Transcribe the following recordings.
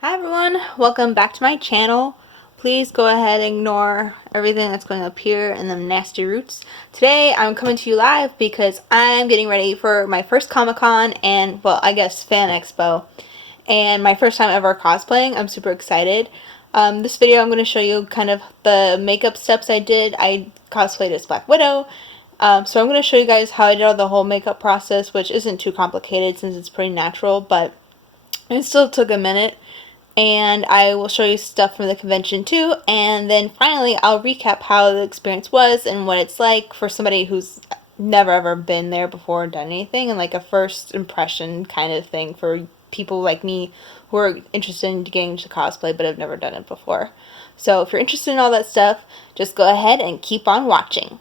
Hi everyone, welcome back to my channel. Please go ahead and ignore everything that's going to appear in the nasty roots. Today I'm coming to you live because I'm getting ready for my first Comic-Con and, well, I guess FanExpo. And my first time ever cosplaying. I'm super excited. This video I'm going to show you kind of the makeup steps I did. I cosplayed as Black Widow. So I'm going to show you guys how I did all the whole makeup process, which isn't too complicated since it's pretty natural, but it still took a minute. And I will show you stuff from the convention too, and then finally I'll recap how the experience was and what it's like for somebody who's never ever been there before and done anything, and like a first impression kind of thing for people like me who are interested in getting into cosplay but have never done it before. So if you're interested in all that stuff, just go ahead and keep on watching.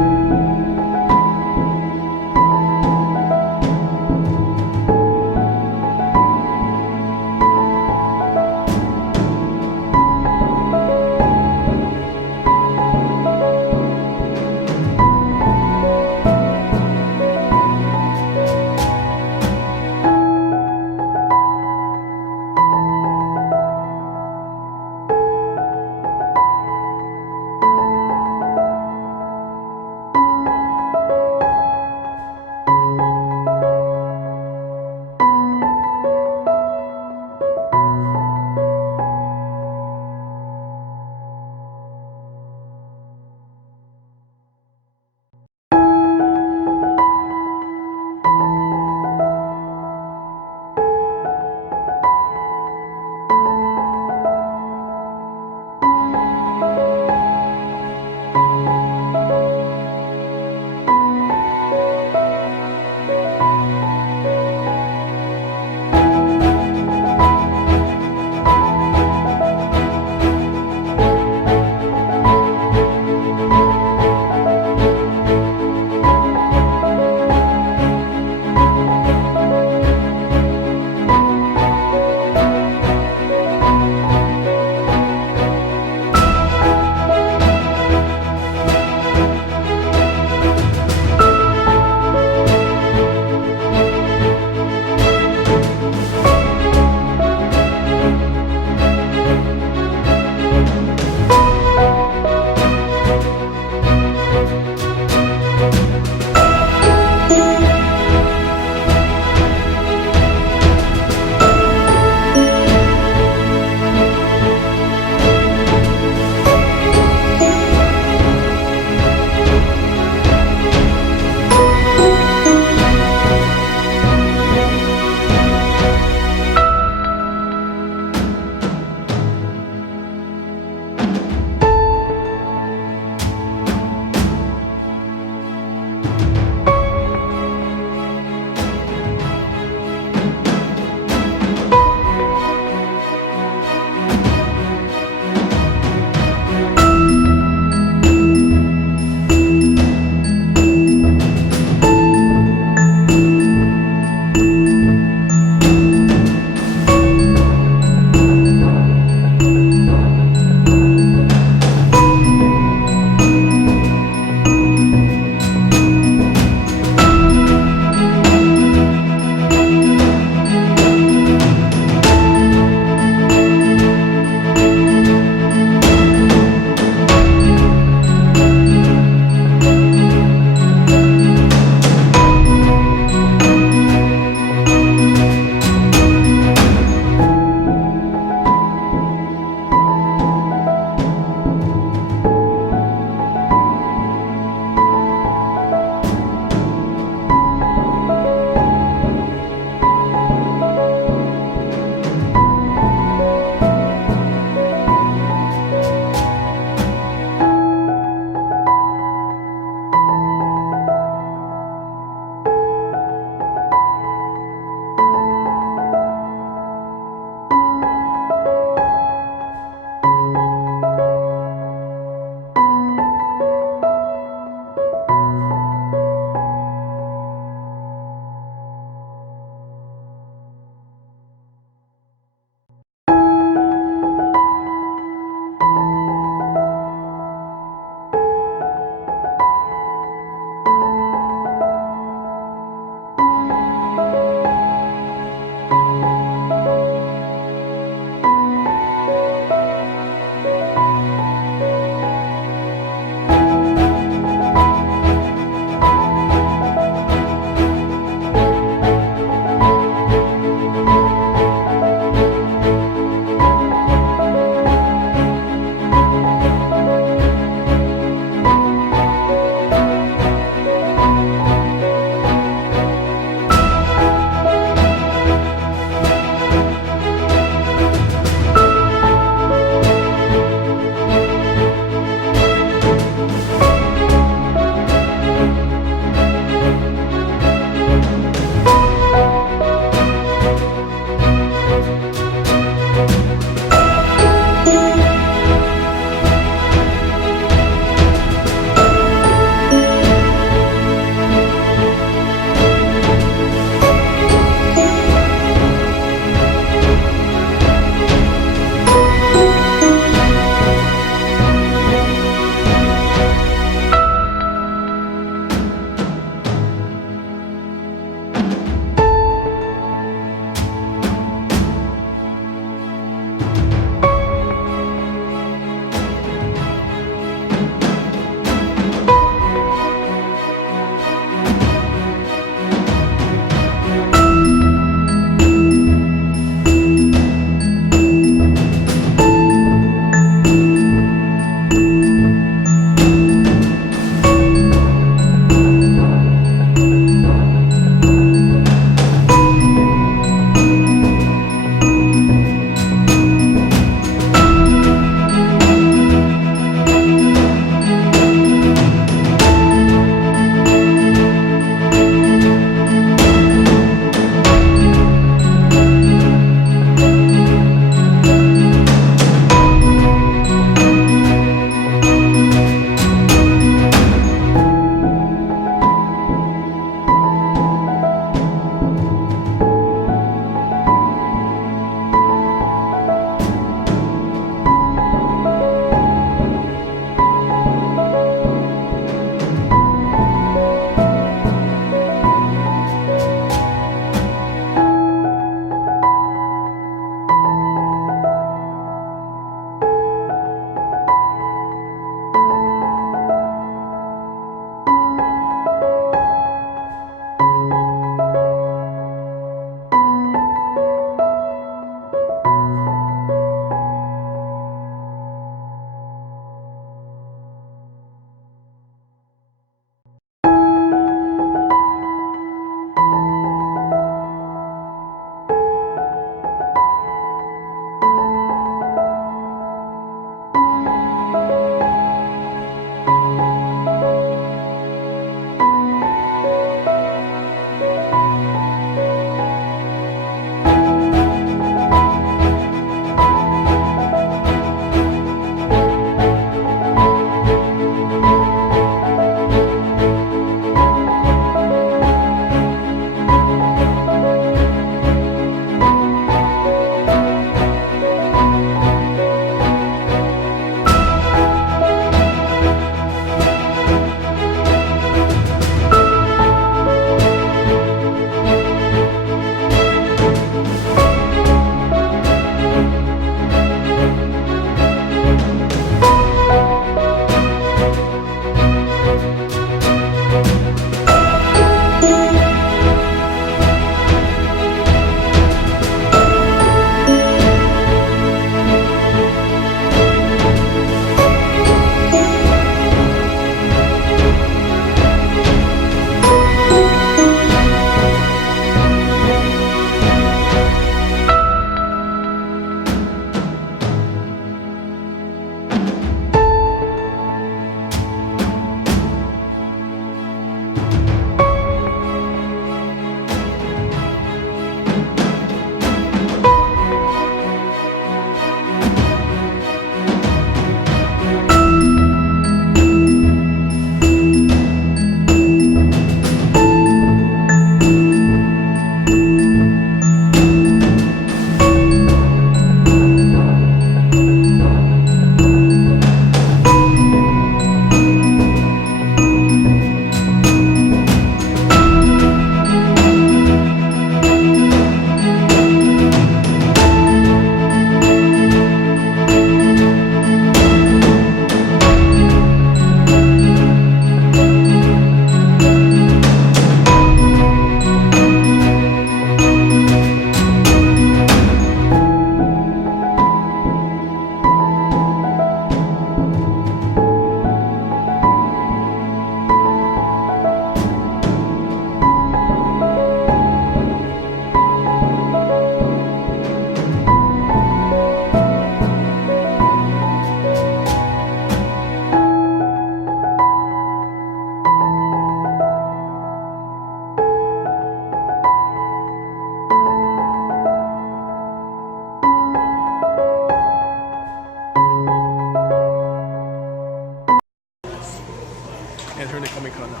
entering the Comic Con now.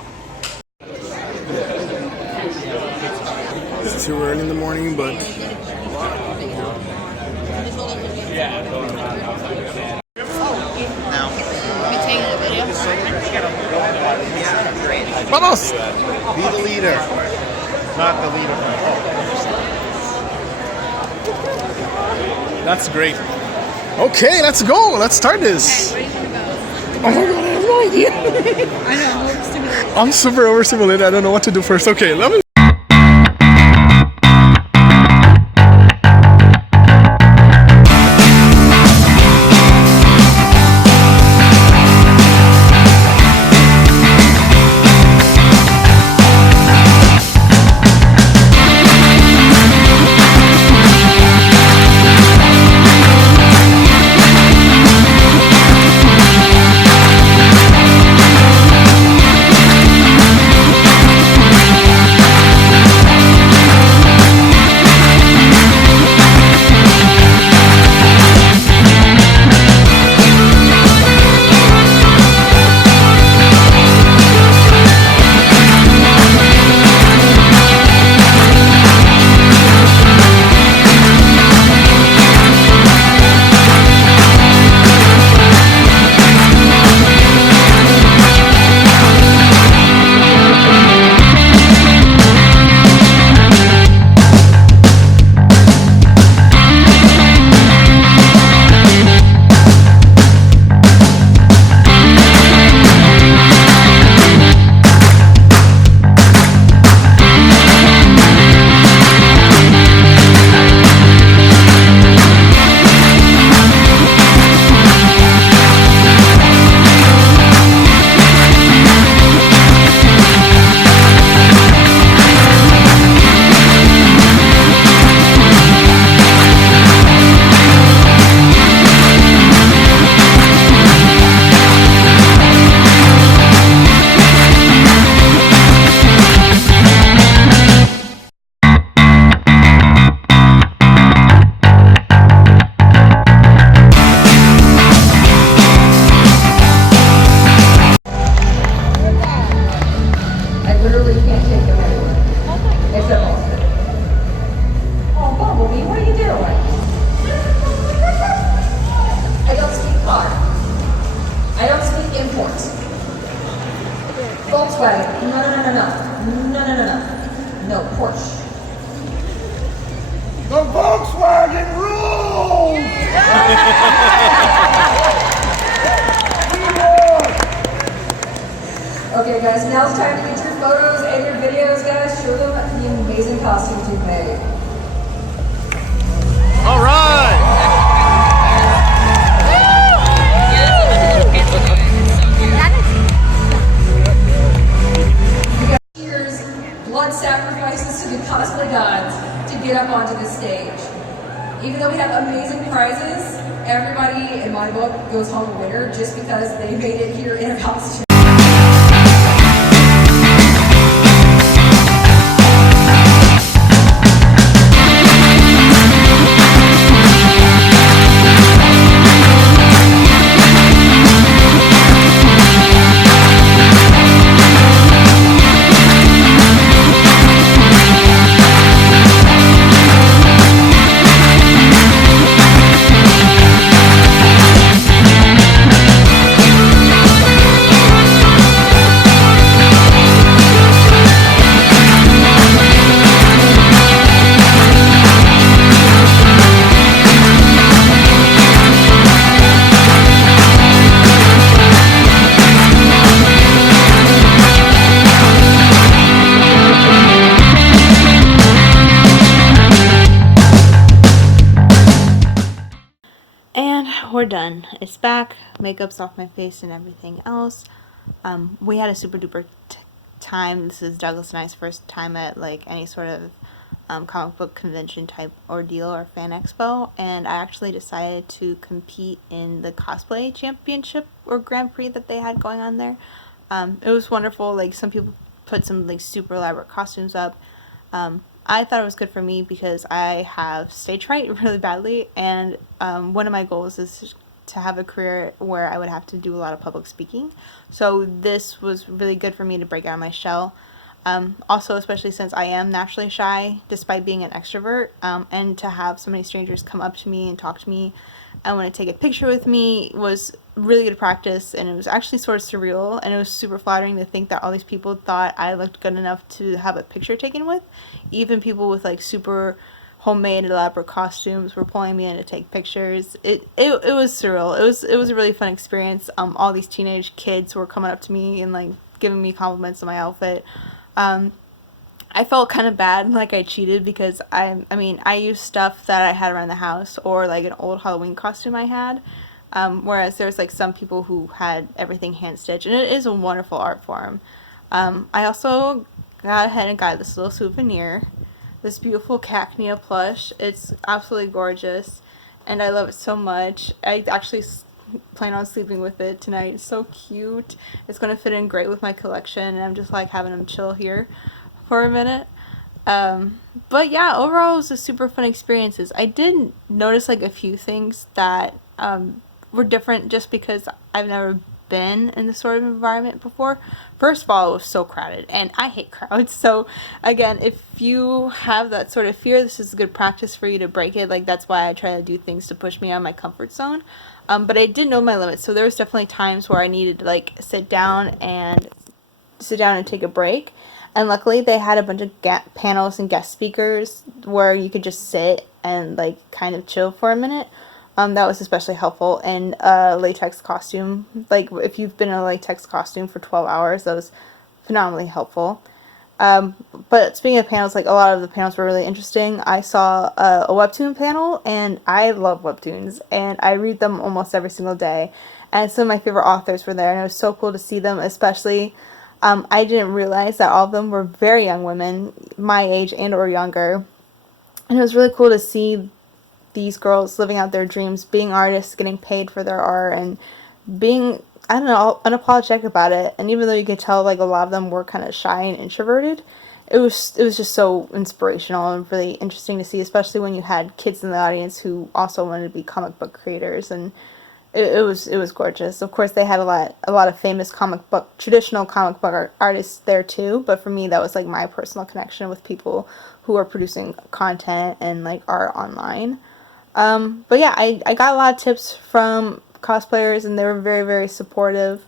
It's too early in the morning, but vamos! Be the leader, not the leader. That's great. Okay, let's go. Let's start this. Where do you want to go? Oh my god, I have no idea. I know, I'm overstimulated. I'm super overstimulated. I don't know what to do first. Okay, let me. Volkswagen. No, Porsche. The Volkswagen rules! Okay, guys, now it's time to get your photos and your videos, guys. Show them the amazing costumes you've made. All right. Here's blood sacrifices to the cosplay gods to get up onto this stage. Even though we have amazing prizes, everybody in my book goes home a winner just because they made it here in a costume. We're done. It's back. Makeup's off my face and everything else. We had a super duper time. This is Douglas and I's first time at like any sort of comic book convention type ordeal or FanExpo, and I actually decided to compete in the cosplay championship or Grand Prix that they had going on there. It was wonderful. Like, some people put some like super elaborate costumes up. I thought it was good for me because I have stage fright really badly, and one of my goals is to have a career where I would have to do a lot of public speaking. So this was really good for me to break out of my shell. Also, especially since I am naturally shy, despite being an extrovert, and to have so many strangers come up to me and talk to me and want to take a picture with me was really good practice, and it was actually sort of surreal, and it was super flattering to think that all these people thought I looked good enough to have a picture taken with. Even people with like super homemade elaborate costumes were pulling me in to take pictures. It was surreal. It was a really fun experience. All these teenage kids were coming up to me and like giving me compliments on my outfit. I felt kind of bad, like I cheated, because I mean, I used stuff that I had around the house or like an old Halloween costume I had. Whereas there's like some people who had everything hand stitched, and it is a wonderful art form. I also got ahead and got this little souvenir, this beautiful cacnea plush. It's absolutely gorgeous, and I love it so much. I actually plan on sleeping with it tonight. It's so cute. It's gonna fit in great with my collection, and I'm just like having them chill here for a minute. But yeah, overall it was a super fun experiences. I did notice like a few things that were different just because I've never been in this sort of environment before. First of all, it was so crowded, and I hate crowds. So again, if you have that sort of fear, this is a good practice for you to break it. Like, that's why I try to do things to push me out of my comfort zone. But I did know my limits, so there was definitely times where I needed to like sit down and take a break. And luckily they had a bunch of panels and guest speakers where you could just sit and like kind of chill for a minute. That was especially helpful. And latex costume, like if you've been in a latex costume for 12 hours, that was phenomenally helpful. But speaking of panels, like a lot of the panels were really interesting. I saw a webtoon panel, and I love webtoons, and I read them almost every single day. And some of my favorite authors were there, and it was so cool to see them, especially I didn't realize that all of them were very young women, my age and or younger. And it was really cool to see these girls living out their dreams, being artists, getting paid for their art, and being, I don't know, unapologetic about it. And even though you could tell like a lot of them were kind of shy and introverted, it was just so inspirational and really interesting to see, especially when you had kids in the audience who also wanted to be comic book creators. And it was gorgeous. Of course, they had a lot of famous traditional comic book artists there too. But for me, that was like my personal connection with people who are producing content and like art online. But yeah, I got a lot of tips from cosplayers, and they were very, very supportive.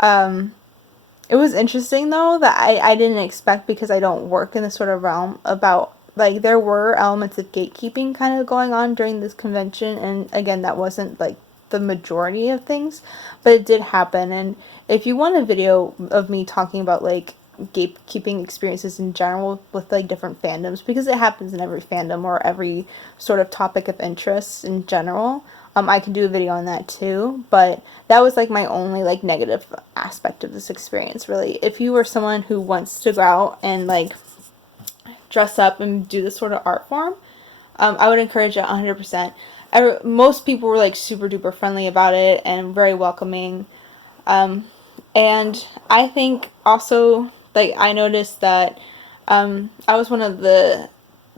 It was interesting though that I didn't expect, because I don't work in this sort of realm, about like there were elements of gatekeeping kind of going on during this convention, and again, that wasn't like the majority of things, but it did happen. And if you want a video of me talking about like gatekeeping experiences in general with like different fandoms, because it happens in every fandom or every sort of topic of interest in general, I can do a video on that too. But that was like my only like negative aspect of this experience, really. If you are someone who wants to go out and like dress up and do this sort of art form, I would encourage it 100%. Most people were like super duper friendly about it and very welcoming. And I think also, like, I noticed that I was one of the,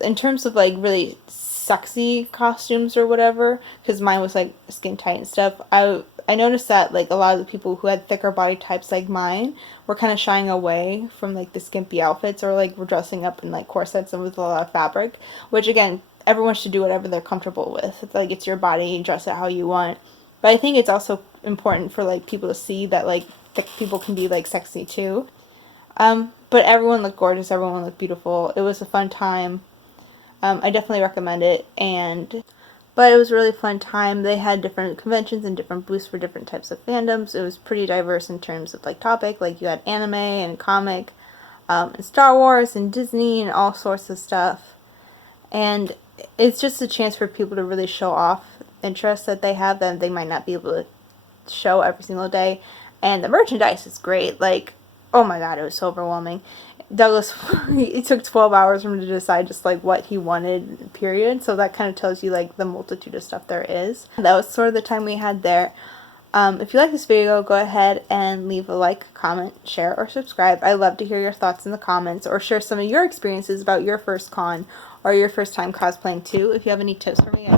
in terms of like really sexy costumes or whatever, because mine was like skin tight and stuff, I noticed that like a lot of the people who had thicker body types like mine were kind of shying away from like the skimpy outfits, or like were dressing up in like corsets and with a lot of fabric, which again, everyone should do whatever they're comfortable with. It's like, it's your body, you dress it how you want. But I think it's also important for like people to see that like thick people can be like sexy too. But everyone looked gorgeous, everyone looked beautiful. It was a fun time. I definitely recommend it. But it was a really fun time. They had different conventions and different booths for different types of fandoms. It was pretty diverse in terms of like topic. Like you had anime and comic, and Star Wars and Disney and all sorts of stuff. And it's just a chance for people to really show off interests that they have that they might not be able to show every single day. And the merchandise is great. Like, oh my god, it was so overwhelming. Douglas, it took 12 hours for him to decide just like what he wanted, period. So that kind of tells you like the multitude of stuff there is. That was sort of the time we had there. If you like this video, go ahead and leave a like, comment, share, or subscribe. I love to hear your thoughts in the comments, or share some of your experiences about your first con or your first time cosplaying too. If you have any tips for me,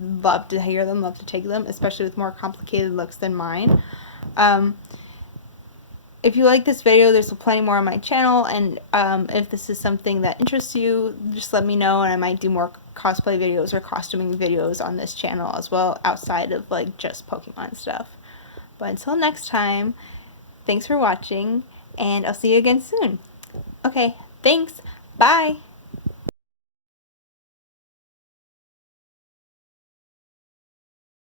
love to hear them, love to take them, especially with more complicated looks than mine. If you like this video, there's plenty more on my channel, and if this is something that interests you, just let me know, and I might do more cosplay videos or costuming videos on this channel as well, outside of like just Pokemon stuff. But until next time, thanks for watching, and I'll see you again soon. Okay, thanks, bye!